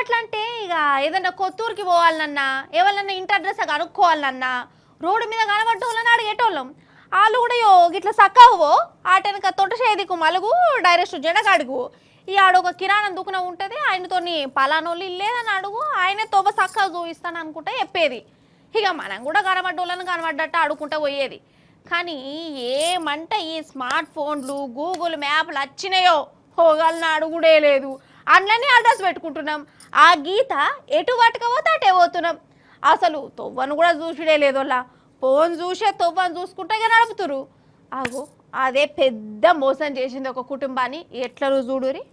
అప్పట్లో అంటే ఇక ఏదన్నా కొత్తూరుకి పోవాలన్నా ఎవరన్నా ఇంటి అడ్రస్ కనుక్కోవాలన్నా రోడ్డు మీద కనబడ్డోళ్ళని అడిగేటోళ్ళం. వాళ్ళు కూడా గిట్లా సక్కవో ఆటెనక తొంటసేదికు మలుగు డైరెక్ట్ జడగడుగు ఈ ఆడొక కిరాణం దుకాణం ఉంటుంది, ఆయనతోని పలానోళ్ళు ఇల్లేదని అడుగు, ఆయనే తోబ సక్కగా చూపిస్తాను అనుకుంటా చెప్పేది. ఇక మనం కూడా కనబడ్డోళ్ళని కనబడ్డట్టు అడుకుంటా పోయేది. కానీ ఏమంటే ఈ స్మార్ట్ ఫోన్లు గూగుల్ మ్యాప్లు వచ్చినాయో హోగలన అడుగుడే లేదు. అందులోనే అడ్రస్ పెట్టుకుంటున్నాం. ఆ గీత ఎటు పట్టుకపోతే అటే పోతున్నాం. అసలు తొవ్వను కూడా చూసుడే లేదోలా. ఫోన్ చూసే తొవ్వను చూసుకుంటే ఇక నడుపుతురు. అగో అదే పెద్ద మోసం చేసింది ఒక కుటుంబాన్ని. ఎట్లా చూడురి.